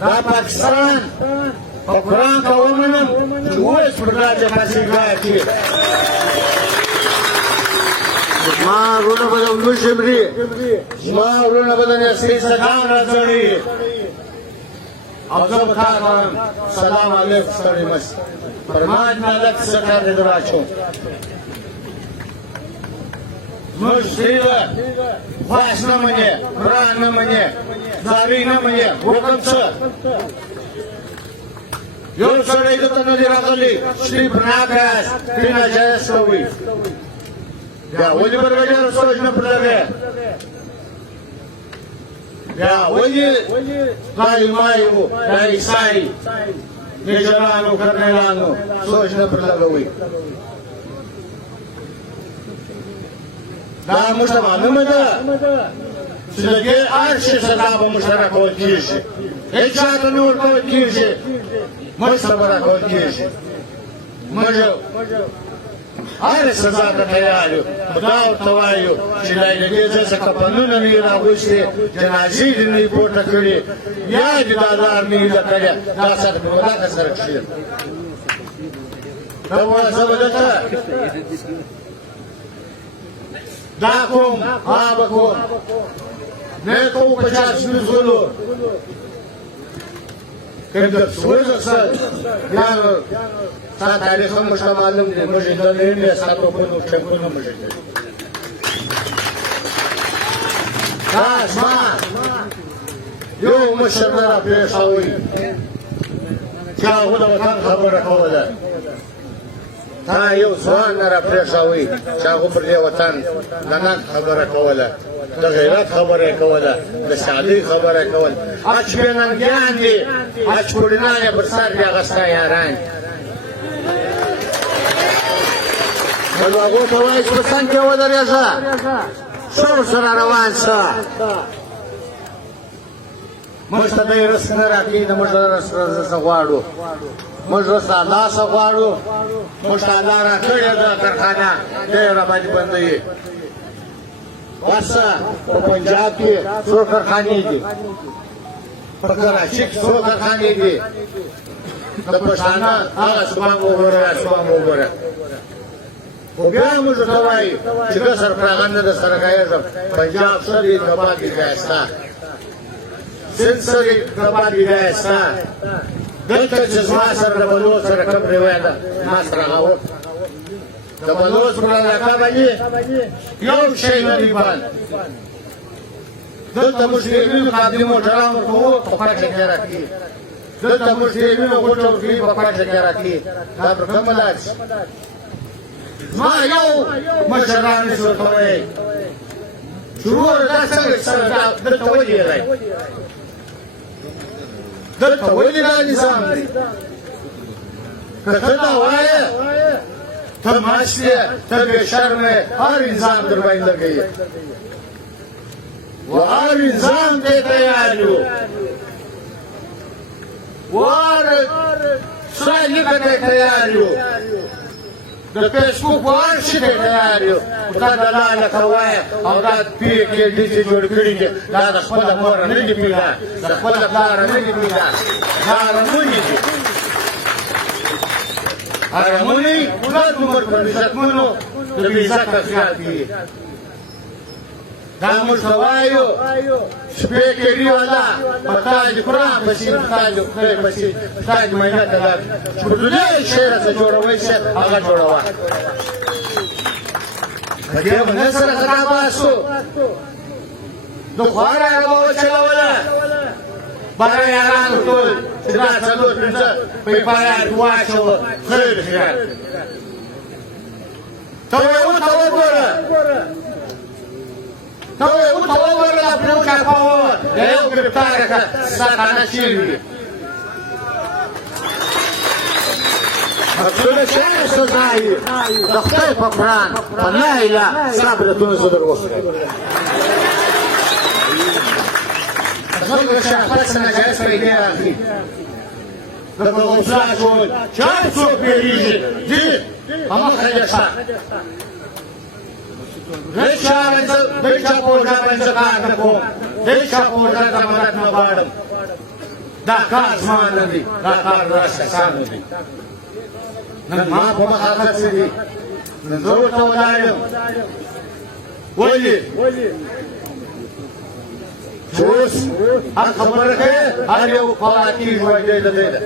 دا پاکستان او قرآن ته ومنم چې اوس پر دا جهاسي ځای کې زما وروڼه به د اونګشې مري زما وروڼه به د نسري سکان راځړي او زه به تا وایم سلام علیکم ستړی مشې پر ما جمله کې څه کار دی د راچو زموږ سیوه خواش نه منې قرآن نه منې زارۍ نه منې حکم څه یو سړی دلته نه دی راغلی شتې په ناکاست تی ناجایز کوي بیا ولې برګډېر سوچ نه پرلګې بیا ولې دا ایمای وو دا عیسائی میجرانو کرنیلانو سوچ نه پرلګوي دا موږ ته معلومه ده چې د دې هر شي سزا به موږ ته راکول کېږي هېچ چا ته نه ورکول کېږي موږ ته به راکول کېږي موږ هر سزا ته تیار یو خدا ورته وایو چې دا د دې ځای څخه کفنونه نه یې راغوښتي جنازې دې نه یې پورته کړي یا دې دا لار نه یې کړې دا سره په ولاکه سره کښېږي دا وایه زه به دلته دا کوم هغه کوم نه کوم په چا سپېڅلو که د سوزه سره بیا نو ستا تاریخ هم موږ ته معلوم دی موږ یې دلې نه ستا توپونه ټینکونه موږ یې کوي دا زما یو مشر نه راپېښوئ چې هغه د وطن خبره کوله تا یو ځوان نه راپرېښوئ چې هغه پر دې وطن د ننګ خبره کوله د غیرت خبره یې کوله د سعدۍ خبره یې کوله اچ بې ننګیان دي اچ پوړینان یې پر سر دي هغه ستا یاران نو هغو ته وایي چې په څنګ کې ودرېږه ښه ورسره روان شه موږ ته دی رس نه راکوي د موږ رس غواړو موږ رس الله څه غواړو موږ ته الله راکړې ده کارخانه دی یې راباندې بندوي ورشه په پنجاب کې څو کارخانې دي په کراچي کې څو کارخانې دي د پښتانه هغه سبام وګوره سبام وګوره خو بیا موږ ته وایي چې که سرفراغان نه درسره کېږم پنجاب ښه دی کباب دي ښایسته سند سره کباب دي ښایسته دلته چې زما سره د بلوڅ سره کوم روایت ده ما سره هغه د بلوڅ پر علاقه باندې یو شی نه دی بند دلته موږ یې وینو قابلي موټران ورکوو په پټه کې راکړي دلته موږ یې وینو غوټه ورکوي په پټه کې راکړي دا پر کومه لار زما یو مشران یې ورته وایي چې وروره دا څنګه سره دلته ولې یې دلته ولې دا نظام دی که ته دا وایې ته ماش یې ته بې شرمه هر نظام در باندې لګوي و هر نظام ته تیار یو و هر څه لیکه ته تیار یو د فیسبوک و هر شي ته تیار یو دا د لا لکه وایه او دا پیکې دي چې جوړ کړي دي دا د خپله موره نه دي پیدا د خپله پلاره نه دي پیدا دا رمونې دي رمونې ټول عمر پر عزتمنو د بې عزته خیال کوي دا موږ ته وایو سپیکري والا په تاج قرآن پسې په تاج خدای پسې تاج معاینه ته لاړ چې په دنیا یې شی راته جوړوی شي هغه جوړوه په دې به نه سره خطا باسو د خواره هغه به وچلوله بهر یارانو ټول چې دا څلور پنځه پیپایان واچوه خیر خیال ته یې ورته وګوره ته یې ورته وګوره دا پرې وچاپوه د یو ګرفتاره کړه ستا خانه چیرې وي ټوله شی سزا وي د خدای په قرآن په لا اله ستا بلتونه زه در وښیم خلکو د شهپت څخه ناجایز پیسې راخلي لکه غوسه اچول چې هر څوک بیریږي ځي هماغه یې شته هېڅ چا په اوږه باندې زه کار نه کوم هېڅ چا په اوږه ته مدد نه غواړم دا کار زما نه دی دا کار راشه اسانه دی نن ما په مخالفت څه دي نن زه ورته ولاړ یم ولې چې اوس هر خبره کوې هر یو خوراکي ژوندی د دی ده